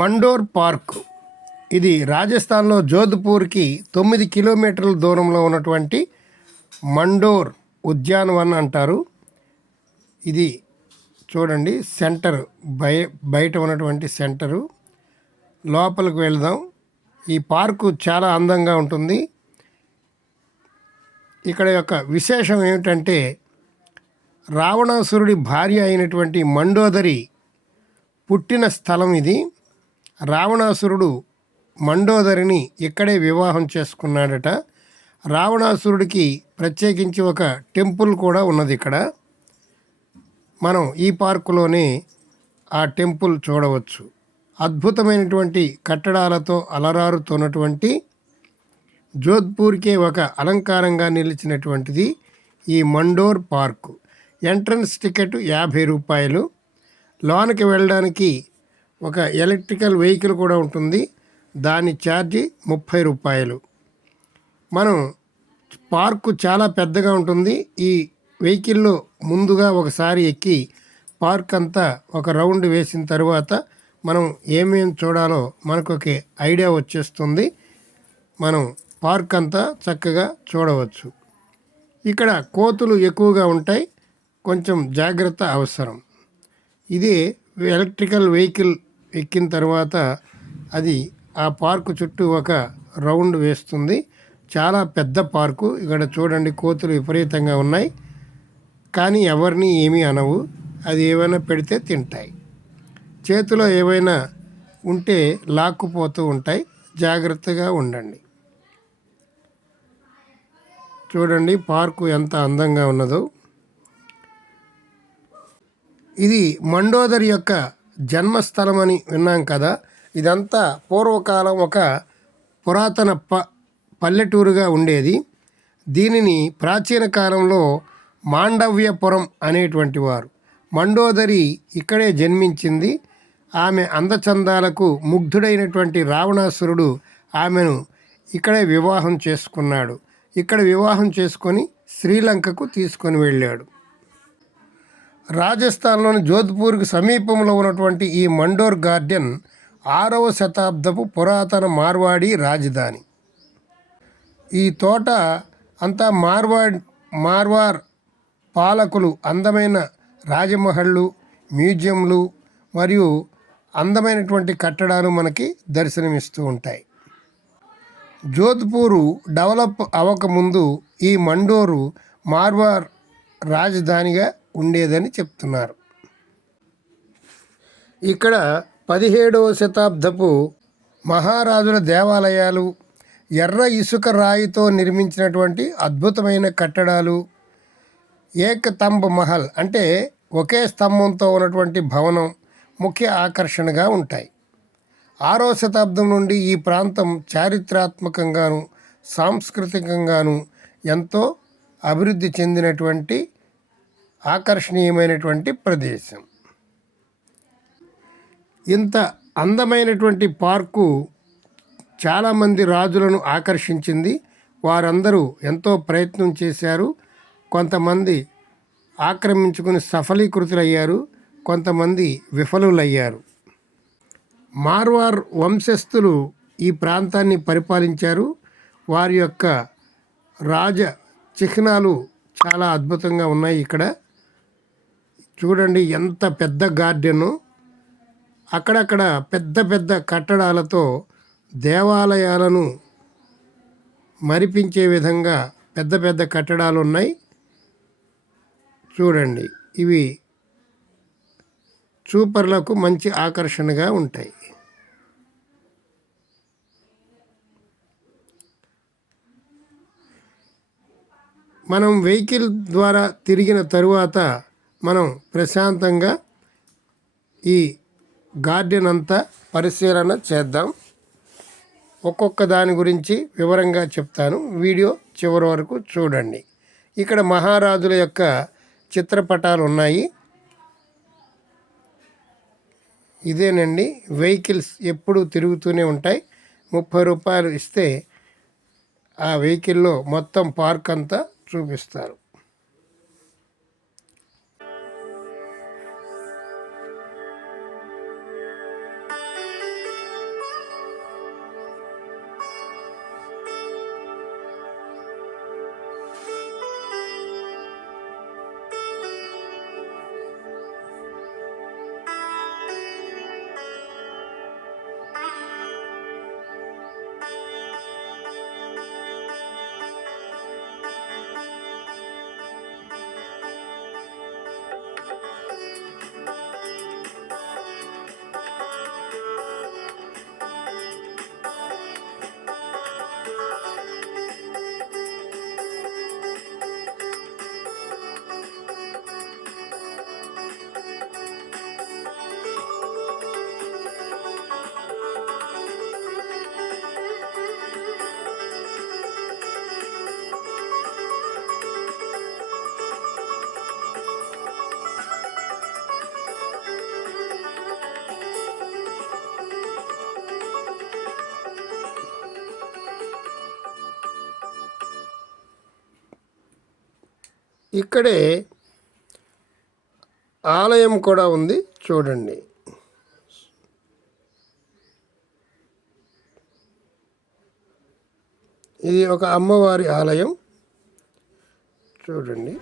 Mandore park ఇది రాజస్థాన్లో జోధ్పూర్కి 9 కిలోమీటర్ల దూరంలో ఉన్నటువంటి మండోర్ ఉద్యానవన్ అంటారు. ఇది చూడండి సెంటర్ బయట ఉన్నటువంటి సెంటరు. లోపలికి వెళ్దాం. ఈ పార్కు చాలా అందంగా ఉంటుంది. ఇక్కడ యొక్క విశేషం ఏమిటంటే రావణాసురుడి భార్య అయినటువంటి మండోదరి పుట్టిన స్థలం ఇది. రావణాసురుడు మండోదరిని ఇక్కడే వివాహం చేసుకున్నాడట. రావణాసురుడికి ప్రత్యేకించి ఒక టెంపుల్ కూడా ఉన్నది ఇక్కడ. మనం ఈ పార్కులోనే ఆ టెంపుల్ చూడవచ్చు. అద్భుతమైనటువంటి కట్టడాలతో అలరారుతున్నటువంటి జోధ్పూర్కే ఒక అలంకారంగా నిలిచినటువంటిది ఈ మండోర్ పార్కు. ఎంట్రన్స్ టికెట్ 50 రూపాయలు. లోనికి వెళ్ళడానికి ఒక ఎలక్ట్రికల్ వెహికల్ కూడా ఉంటుంది. దాని ఛార్జీ 30 రూపాయలు. మనం పార్కు చాలా పెద్దగా ఉంటుంది. ఈ వెహికల్లో ముందుగా ఒకసారి ఎక్కి పార్క్ అంతా ఒక రౌండ్ వేసిన తర్వాత మనం ఏమేమి చూడాలో మనకు ఒక ఐడియా వచ్చేస్తుంది. మనం పార్క్ అంతా చక్కగా చూడవచ్చు. ఇక్కడ కోతులు ఎక్కువగా ఉంటాయి, కొంచెం జాగ్రత్త అవసరం. ఇది ఎలక్ట్రికల్ వెహికల్ ఎక్కిన తర్వాత అది ఆ పార్కు చుట్టూ ఒక రౌండ్ వేస్తుంది. చాలా పెద్ద పార్కు. ఇక్కడ చూడండి కోతులు విపరీతంగా ఉన్నాయి, కానీ ఎవరిని ఏమీ అనవు. అది ఏమైనా పెడితే తింటాయి. చేతిలో ఏవైనా ఉంటే లాక్కుపోతూ ఉంటాయి. జాగ్రత్తగా ఉండండి. చూడండి పార్కు ఎంత అందంగా ఉన్నదో. ఇది మండోదరి యొక్క జన్మస్థలం అని విన్నాం కదా. ఇదంతా పూర్వకాలం ఒక పురాతన పల్లెటూరుగా ఉండేది. దీనిని ప్రాచీన కాలంలో మాండవ్యపురం అనేటువంటి వారు. మండోదరి ఇక్కడే జన్మించింది. ఆమె అందచందాలకు ముగ్ధుడైనటువంటి రావణాసురుడు ఆమెను ఇక్కడే వివాహం చేసుకున్నాడు. ఇక్కడ వివాహం చేసుకొని శ్రీలంకకు తీసుకొని వెళ్ళాడు. రాజస్థాన్లోని జోధ్పూర్కి సమీపంలో ఉన్నటువంటి ఈ మండోర్ గార్డెన్ 6వ శతాబ్దపు పురాతన మార్వాడి రాజధాని. ఈ తోట అంతా మార్వార్ పాలకులు అందమైన రాజమహళ్ళు, మ్యూజియంలు మరియు అందమైనటువంటి కట్టడాలు మనకి దర్శనమిస్తూ ఉంటాయి. జోధ్పూరు డెవలప్ అవ్వకముందు ఈ మండోరు మార్వార్ రాజధానిగా ఉండేదని చెప్తున్నారు. ఇక్కడ 17వ శతాబ్దపు మహారాజుల దేవాలయాలు, ఎర్ర ఇసుక రాయితో నిర్మించినటువంటి అద్భుతమైన కట్టడాలు, ఏకతంబ మహల్ అంటే ఒకే స్తంభంతో ఉన్నటువంటి భవనం ముఖ్య ఆకర్షణగా ఉంటాయి. 6వ శతాబ్దం నుండి ఈ ప్రాంతం చారిత్రాత్మకంగాను సాంస్కృతికంగాను ఎంతో అభివృద్ధి చెందినటువంటి ఆకర్షణీయమైనటువంటి ప్రదేశం. ఇంత అందమైనటువంటి పార్కు చాలామంది రాజులను ఆకర్షించింది. వారందరూ ఎంతో ప్రయత్నం చేశారు. కొంతమంది ఆక్రమించుకుని సఫలీకృతులయ్యారు, కొంతమంది విఫలులయ్యారు. మార్వార్ వంశస్థులు ఈ ప్రాంతాన్ని పరిపాలించారు. వారి యొక్క రాజ చిహ్నాలు చాలా అద్భుతంగా ఉన్నాయి. ఇక్కడ చూడండి ఎంత పెద్ద గార్డెను. అక్కడక్కడ పెద్ద పెద్ద కట్టడాలతో దేవాలయాలను మరిపించే విధంగా పెద్ద పెద్ద కట్టడాలు ఉన్నాయి. చూడండి, ఇవి చూపర్లకు మంచి ఆకర్షణగా ఉంటాయి. మనం వెహికల్ ద్వారా తిరిగిన తరువాత మనం ప్రశాంతంగా ఈ గార్డెన్ అంతా పరిశీలన చేద్దాం. ఒక్కొక్క దాని గురించి వివరంగా చెప్తాను. వీడియో చివరి వరకు చూడండి. ఇక్కడ మహారాజుల యొక్క చిత్రపటాలు ఉన్నాయి. ఇదేనండి వెహికల్స్ ఎప్పుడూ తిరుగుతూనే ఉంటాయి. 30 రూపాయలు ఇస్తే ఆ వెహికల్లో మొత్తం పార్క్ అంతా చూపిస్తారు. ఇక్కడే ఆలయం కూడా ఉంది చూడండి. ఇది ఒక అమ్మవారి ఆలయం చూడండి.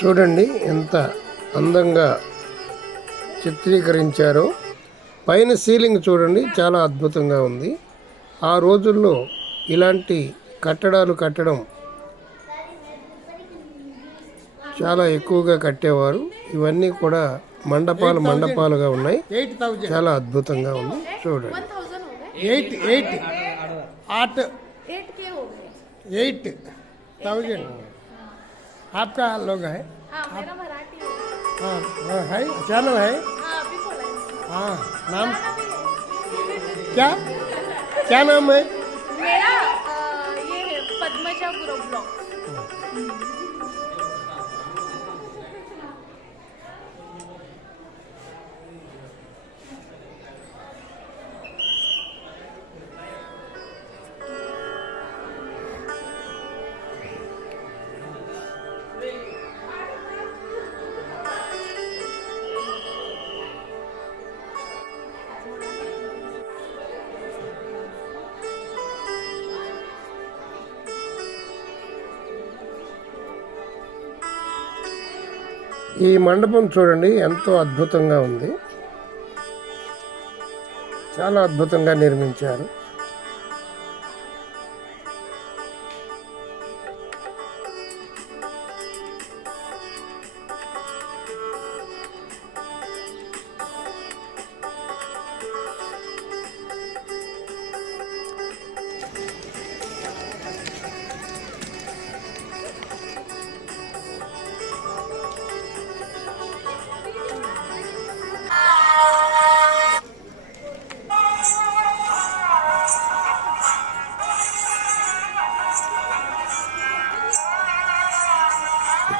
చూడండి ఎంత అందంగా చిత్రీకరించారో. పైన సీలింగ్ చూడండి చాలా అద్భుతంగా ఉంది. ఆ రోజుల్లో ఇలాంటి కట్టడాలు కట్టడం చాలా ఎక్కువగా కట్టేవారు. ఇవన్నీ కూడా మండపాలుగా ఉన్నాయి. చాలా అద్భుతంగా ఉంది చూడండి. 8,000 आपका लोग है? हाँ, मेरा मराठी है। है क्या नाम है? हाँ, अभी बोला है। हाँ नाम क्या क्या नाम है? मेरा ये है पद्मजा गुरु ब्लॉग। ఈ మండపం చూడండి ఎంతో అద్భుతంగా ఉంది. చాలా అద్భుతంగా నిర్మించారు.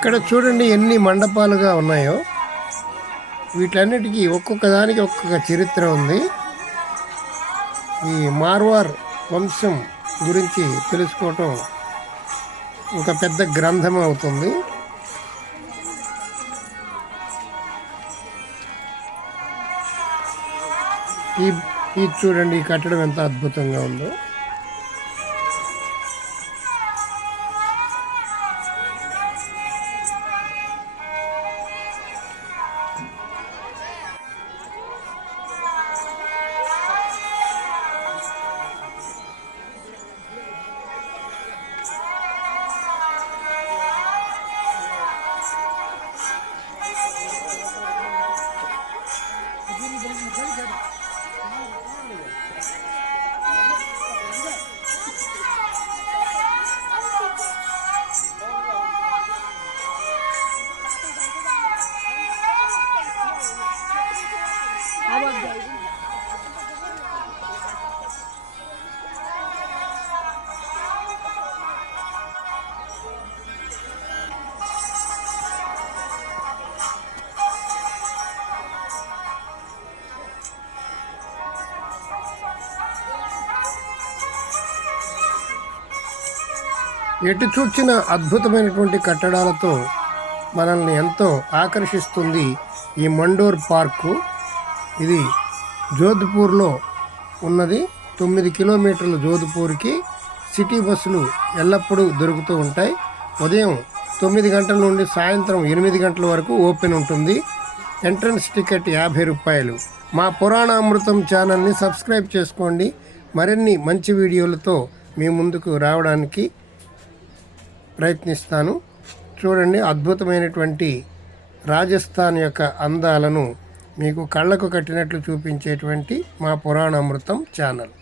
ఇక్కడ చూడండి ఎన్ని మండపాలుగా ఉన్నాయో. వీటన్నిటికీ ఒక్కొక్క దానికి ఒక్కొక్క చరిత్ర ఉంది. ఈ మార్వార్ వంశం గురించి తెలుసుకోవటం ఒక పెద్ద గ్రంథం అవుతుంది. ఈ చూడండి ఈ కట్టడం ఎంత అద్భుతంగా ఉందో. ఎటు చూచిన అద్భుతమైనటువంటి కట్టడాలతో మనల్ని ఎంతో ఆకర్షిస్తుంది ఈ మండోర్ పార్కు. ఇది జోధ్పూర్లో ఉన్నది. 9 కిలోమీటర్లు జోధ్పూర్కి. సిటీ బస్సులు ఎల్లప్పుడూ దొరుకుతూ ఉంటాయి. ఉదయం 9 గంటల నుండి సాయంత్రం 8 గంటల వరకు ఓపెన్ ఉంటుంది. ఎంట్రన్స్ టికెట్ 50 రూపాయలు. మా పురాణామృతం ఛానల్ని సబ్స్క్రైబ్ చేసుకోండి. మరిన్ని మంచి వీడియోలతో మీ ముందుకు రావడానికి ప్రయత్నిస్తాను. చూడండి, అద్భుతమైనటువంటి రాజస్థాన్ యొక్క అందాలను మీకు కళ్ళకు కట్టినట్లు చూపించేటువంటి మా పురాణామృతం ఛానల్.